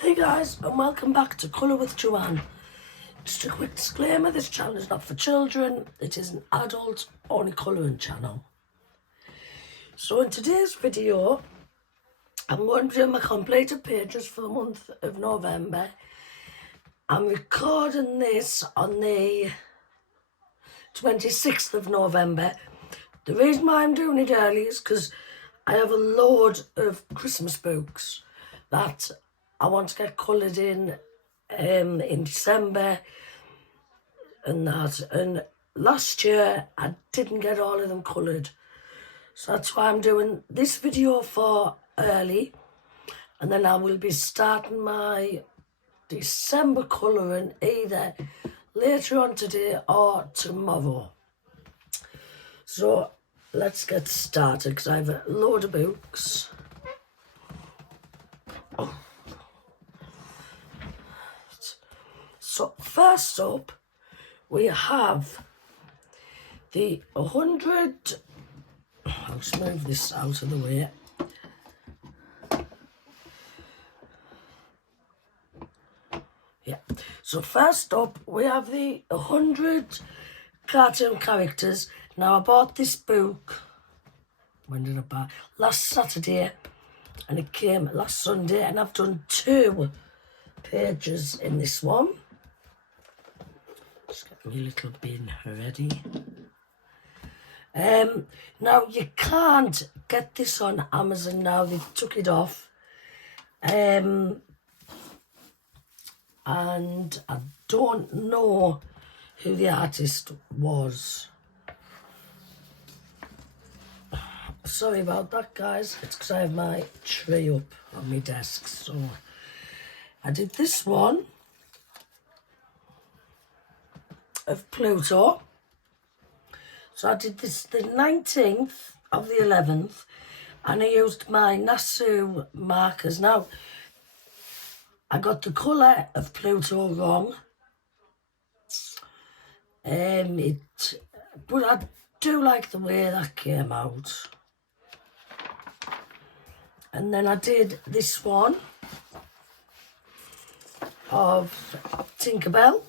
Hey guys, and welcome back to Colour with Joanne. Just a quick disclaimer, this channel is not for children, it is an adult only colouring channel. So in today's video, I'm going to do my completed pages for the month of November. I'm recording this on the 26th of November. The reason why I'm doing it early is because I have a load of Christmas books that I want to get coloured in December and that. And last year I didn't get all of them coloured, so that's why I'm doing this video for early, and then I will be starting my December colouring either later on today or tomorrow. So let's get started because I have a load of books. So first up, we have the 100, I'll just move this out of the way. Yeah, so first up, we have the 100 cartoon characters. Now I bought this book, when did I buy? Last Saturday, and it came last Sunday, and I've done 2 pages in this one. Just get my little bin ready. Now you can't get this on Amazon now, they took it off. And I don't know who the artist was. Sorry about that, guys. It's because I have my tray up on my desk. So I did this one of Pluto. So I did this the 19th of the 11th, and I used my Nasu markers. Now, I got the colour of Pluto wrong. But I do like the way that came out. And then I did this one of Tinkerbell.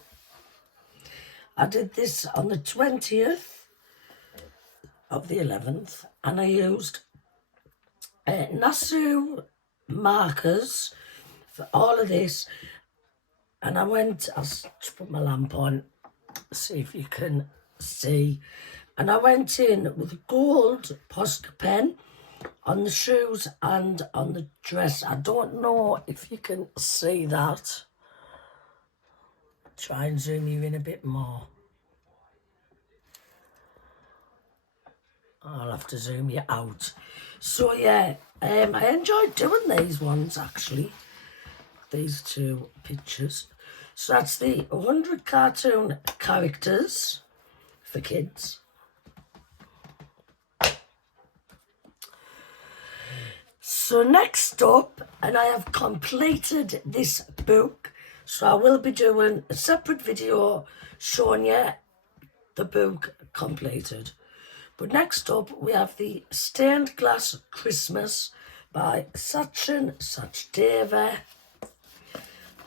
I did this on the 20th of the 11th, and I used Nasu markers for all of this. And I'll just put my lamp on, see if you can see. And I went in with a gold Posca pen on the shoes and on the dress. I don't know if you can see that. Try and zoom you in a bit more. I'll have to zoom you out. So yeah, I enjoyed doing these ones actually. These 2 pictures. So that's the 100 cartoon characters for kids. So next up, and I have completed this book, so I will be doing a separate video showing you the book completed. But next up, we have the Stained Glass Christmas by Sachin Sachdeva.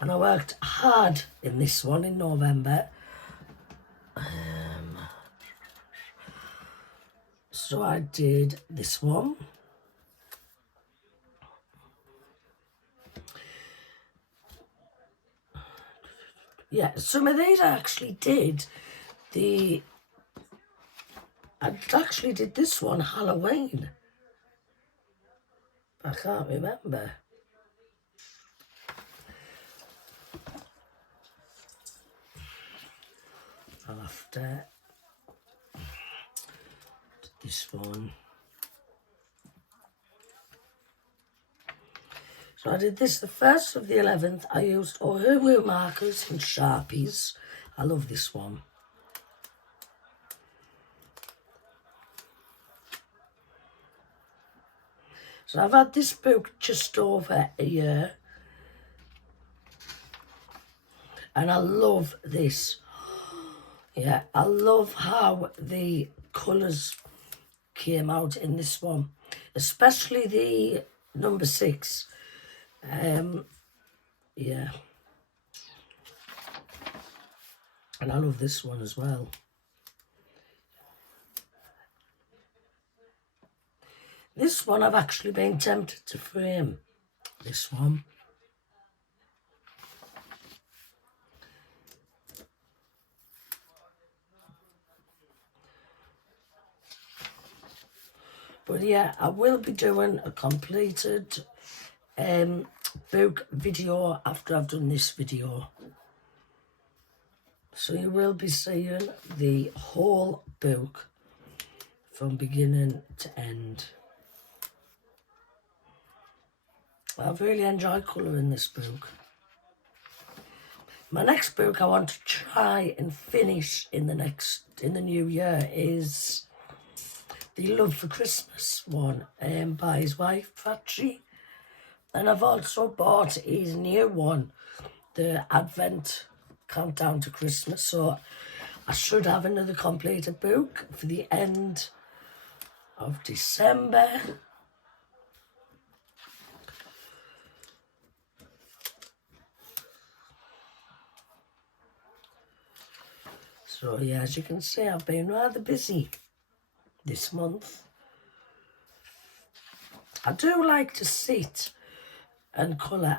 And I worked hard in this one in November. So I did this one. Yeah, some of these I actually did. I actually did this one Halloween. I can't remember. I'll have to do this one. So I did this the 1st of the 11th. I used Ohuhu markers and Sharpies. I love this one. So I've had this book just over a year. And I love this. Yeah, I love how the colours came out in this one. Especially the number 6. yeah. And I love this one as well. This one I've actually been tempted to frame. This one. But yeah, I will be doing a completed book video after I've done this video. So you will be seeing the whole book from beginning to end. I've really enjoyed colouring this book. My next book I want to try and finish in the new year is the Love for Christmas one by his wife, Patri. And I've also bought his new one, the Advent Countdown to Christmas. So I should have another completed book for the end of December. So yeah, as you can see, I've been rather busy this month. I do like to sit and colour.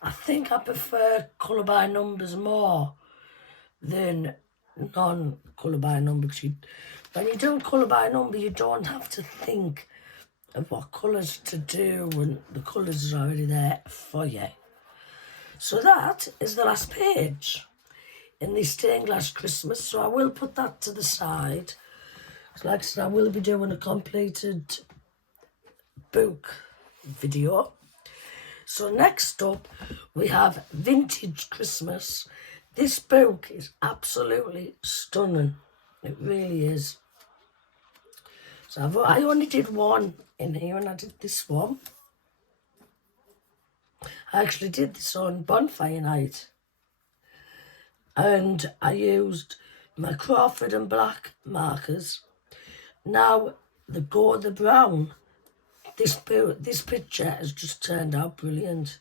I think I prefer colour by numbers more than non-colour by number. Because when you do colour by number, you don't have to think of what colours to do when the colours are already there for you. So that is the last page in the stained glass Christmas. So I will put that to the side. Like I said, I will be doing a completed book video. So next up, we have Vintage Christmas. This book is absolutely stunning. It really is. So I only did one in here, and I did this one. I actually did this on bonfire night. And I used my Crawford and Black markers. Now, the brown. This picture has just turned out brilliant.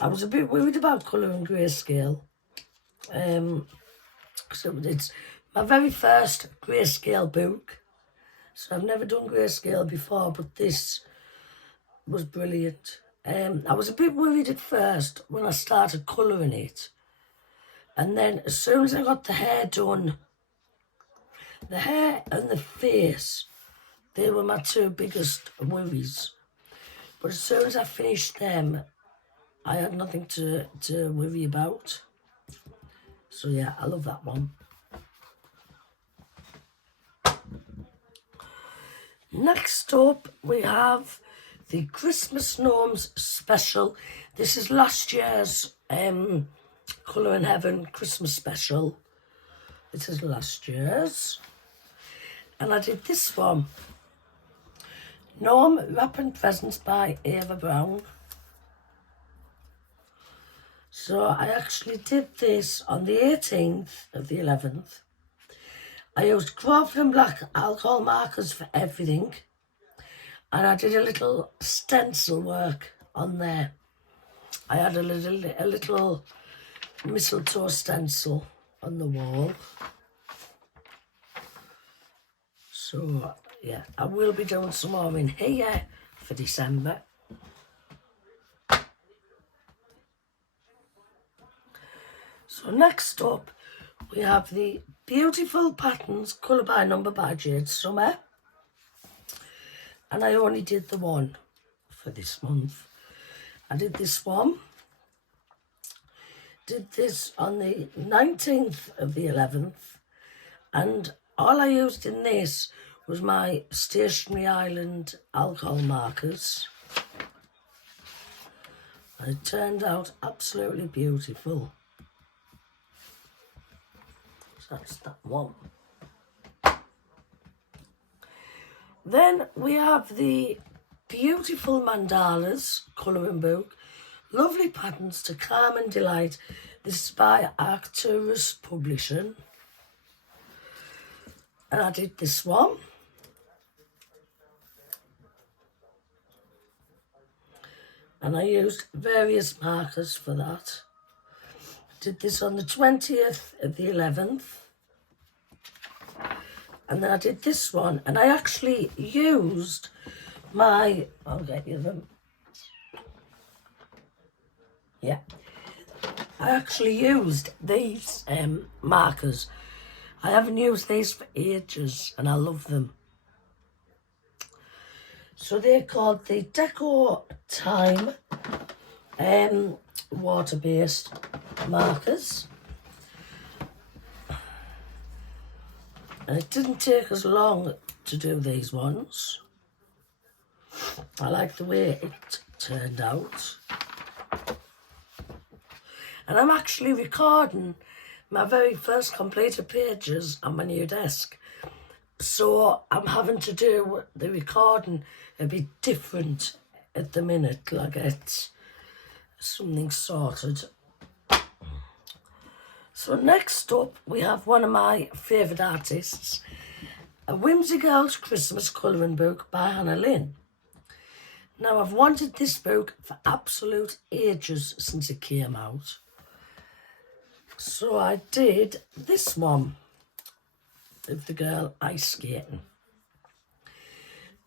I was a bit worried about colouring grayscale. So it's my very first grayscale book. So I've never done grayscale before, but this was brilliant. I was a bit worried at first when I started colouring it. And then as soon as I got the hair done, the hair and the face, they were my two biggest worries. But as soon as I finished them, I had nothing to worry about. So yeah, I love that one. Next up, we have the Christmas Gnomes special. This is last year's Colour in Heaven Christmas special. This is last year's. And I did this one. Gnome Wrapping Presents by Ava Brown. So I actually did this on the 18th of the 11th. I used Crawford and Black alcohol markers for everything. And I did a little stencil work on there. I had a little mistletoe stencil on the wall. So yeah, I will be doing some more in here for December. So next up, we have the Beautiful Patterns Colour by Number by Jade Summer. And I only did the one for this month. I did this one. Did this on the 19th of the 11th. And all I used in this was my Stationery Island alcohol markers. And it turned out absolutely beautiful. So that's that one. Then we have the Beautiful Mandalas colouring book. Lovely patterns to calm and delight. This is by Arcturus Publishing. And I did this one. and I used various markers for that. I did this on the 20th of the 11th, and then I did this one, and I actually used I'll get you them. Yeah. I actually used these markers. I haven't used these for ages, and I love them. So they're called the Deco Time water-based markers. And it didn't take us long to do these ones. I like the way it turned out. And I'm actually recording my very first completed pages on my new desk. So I'm having to do the recording a bit different at the minute till I get something sorted. So next up we have one of my favourite artists, a Whimsy Girls Christmas colouring book by Hannah Lynn. Now I've wanted this book for absolute ages since it came out. So I did this one of the girl ice skating.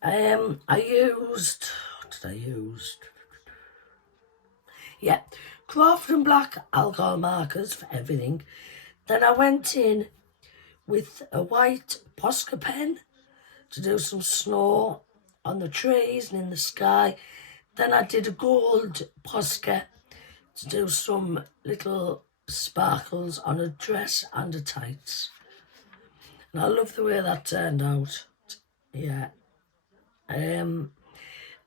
What did I use? Yeah, Crawford and Black alcohol markers for everything. Then I went in with a white Posca pen to do some snow on the trees and in the sky. Then I did a gold Posca to do some little sparkles on a dress and a tights. And I love the way that turned out. Yeah.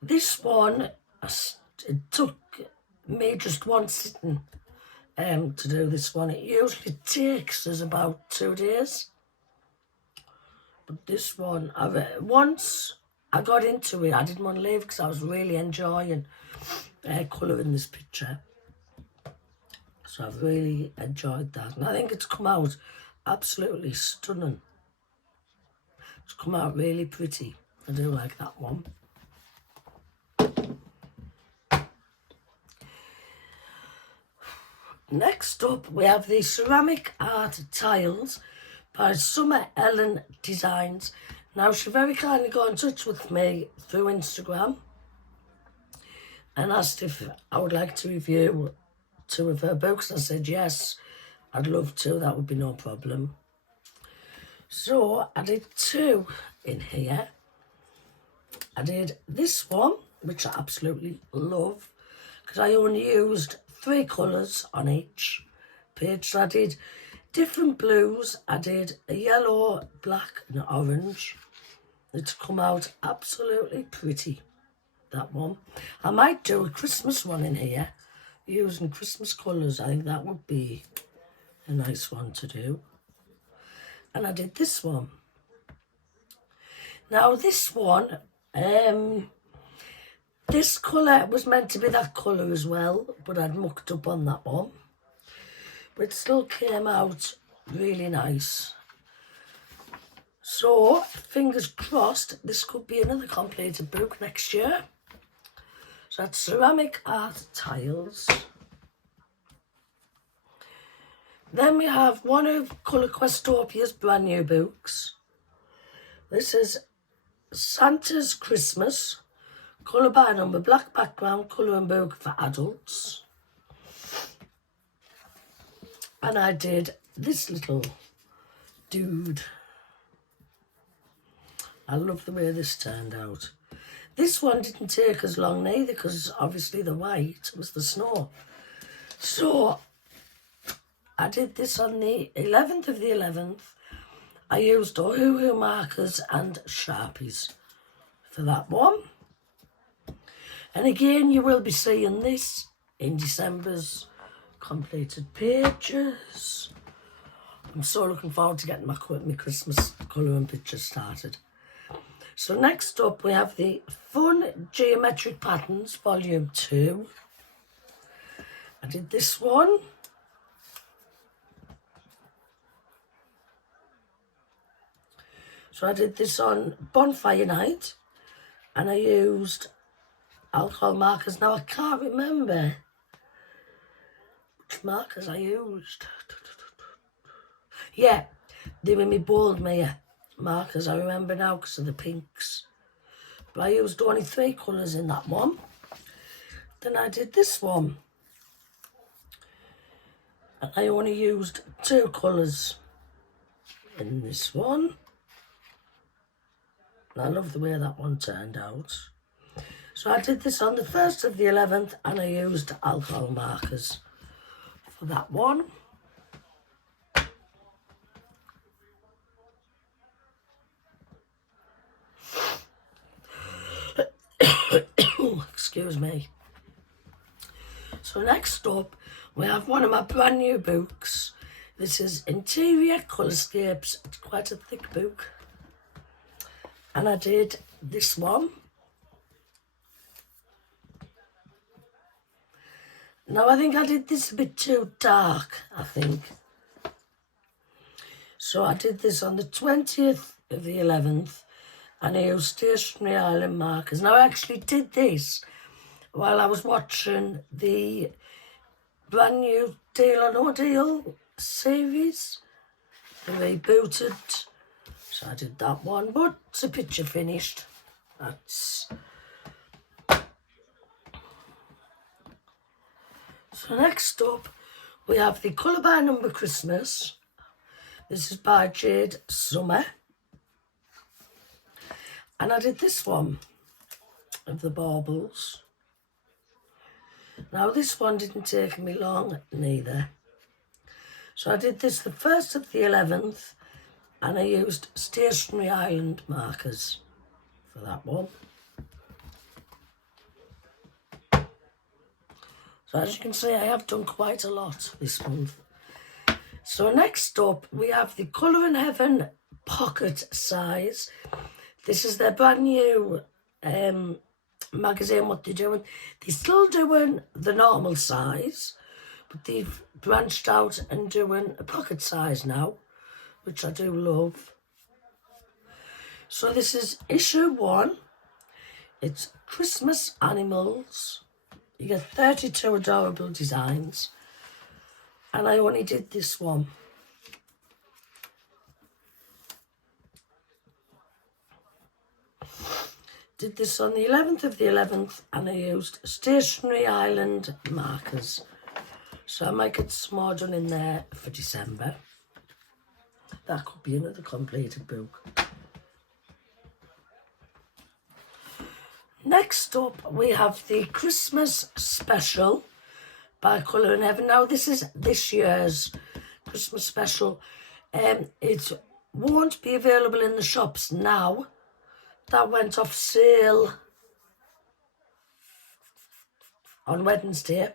This one, it took me just one sitting to do this one. It usually takes us about 2 days. But this one, once I got into it, I didn't want to leave because I was really enjoying colouring this picture. So I've really enjoyed that. And I think it's come out absolutely stunning. It's come out really pretty. I do like that one. Next up, we have the ceramic art tiles by Summer Ellen Designs. Now, she very kindly got in touch with me through Instagram and asked if I would like to review 2 of her books. I said yes, I'd love to, that would be no problem. So I did 2 in here. I did this one, which I absolutely love, because I only used 3 colours on each page. So I did different blues. I did a yellow, black and orange. It's come out absolutely pretty, that one. I might do a Christmas one in here, using Christmas colours. I think that would be a nice one to do. And I did this one. Now this one, this colour was meant to be that colour as well, but I'd mucked up on that one. But it still came out really nice. So, fingers crossed, this could be another completed book next year. So that's ceramic art tiles. Then we have one of Colour Questopia's brand new books. This is Santa's Christmas, colour by number, black background, colouring book for adults. And I did this little dude. I love the way this turned out. This one didn't take as long neither, because obviously the white was the snow. So I did this on the 11th of the 11th. I used Ohuhu markers and Sharpies for that one. And again, you will be seeing this in December's completed pages. I'm so looking forward to getting my Christmas colouring pictures started. So next up we have the Fun Geometric Patterns Volume 2. I did this one. So I did this on Bonfire Night, and I used alcohol markers. Now, I can't remember which markers I used. Yeah, they were my Boldmere markers, I remember now, because of the pinks. But I used only 3 colours in that one. Then I did this one. And I only used 2 colours in this one. And I love the way that one turned out. So I did this on the 1st of the 11th, and I used alcohol markers for that one. Excuse me. So next up, we have one of my brand new books. This is Interior Colorscapes. It's quite a thick book. And I did this one. Now, I think I did this a bit too dark, I think. So I did this on the 20th of the 11th, and I used Stationery Island markers. Now, I actually did this while I was watching the brand new Deal or No Deal series. They rebooted. So I did that one, but it's a picture finished. That's... So next up, we have the Colour by Number Christmas. This is by Jade Summer. And I did this one of the baubles. Now, this one didn't take me long, neither. So I did this the 1st of the 11th, and I used Stationery Island markers for that one. So as you can see, I have done quite a lot this month. So next up, we have the Colour in Heaven pocket size. This is their brand new magazine, what they're doing. They're still doing the normal size, but they've branched out and doing a pocket size now, which I do love. So this is issue 1. It's Christmas Animals. You get 32 adorable designs. And I only did this one. Did this on the 11th of the 11th, and I used Stationery Island markers. So I might get some more done in there for December. That could be another completed book. Next up, we have the Christmas Special by Colour in Heaven. Now, this is this year's Christmas Special. It won't be available in the shops now. That went off sale on Wednesday.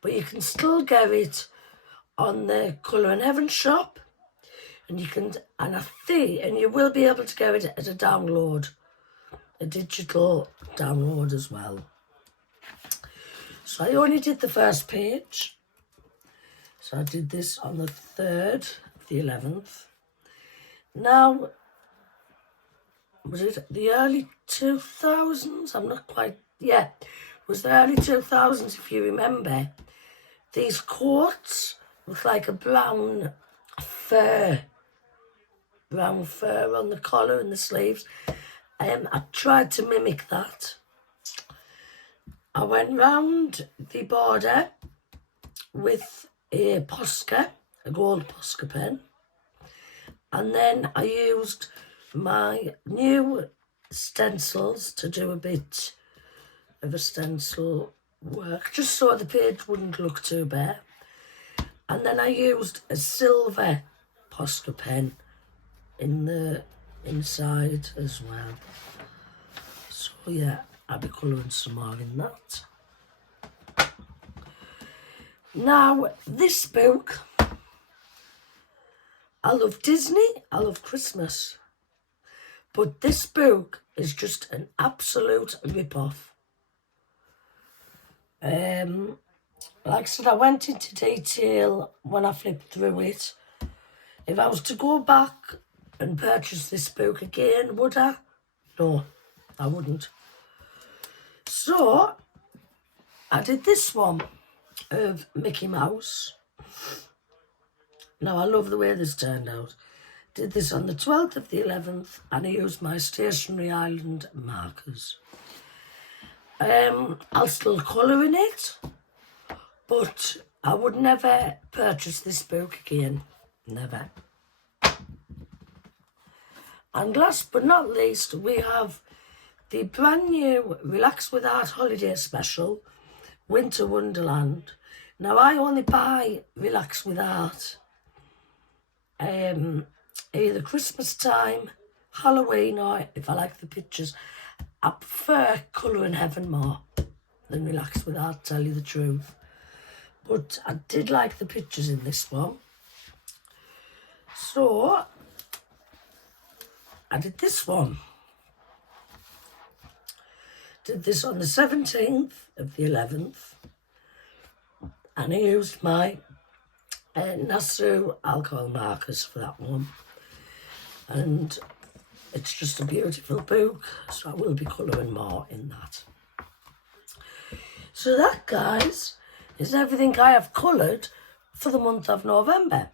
But you can still get it on the Colour in Heaven shop. And you can, and you will be able to get it as a download. A digital download as well. So I only did the first page. So I did this on the 3rd of the 11th. Now, was it the early 2000s? I'm not quite... Yeah, it was the early 2000s, if you remember. These coats with like a brown fur on the collar and the sleeves. I tried to mimic that. I went round the border with a Posca, a gold Posca pen, and then I used my new stencils to do a bit of a stencil work, just so the page wouldn't look too bare. And then I used a silver Posca pen in the inside as well. So yeah, I'll be colouring some more in that. Now, this book, I love Disney, I love Christmas, but this book is just an absolute rip-off. Like I said, I went into detail when I flipped through it. If I was to go back and purchase this book again, would I? No, I wouldn't. So I did this one of Mickey Mouse. Now I love the way this turned out. Did this on the 12th of the 11th, and I used my Stationery Island markers. I'll still colour in it, but I would never purchase this book again. Never. And last but not least, we have the brand new Relax with Art Holiday Special, Winter Wonderland. Now, I only buy Relax with Art either Christmas time, Halloween, or if I like the pictures. I prefer Colour in Heaven more than Relax with Art, tell you the truth. But I did like the pictures in this one. So I did this one. Did this on the 17th of the 11th. And I used my Nasu alcohol markers for that one. And it's just a beautiful book, so I will be colouring more in that. So that, guys, is everything I have coloured for the month of November.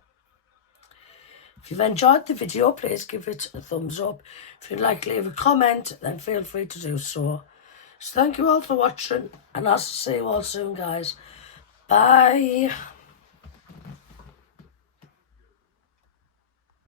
If you've enjoyed the video, please give it a thumbs up. If you'd like to leave a comment, then feel free to do so. So thank you all for watching, and I'll see you all soon, guys. Bye.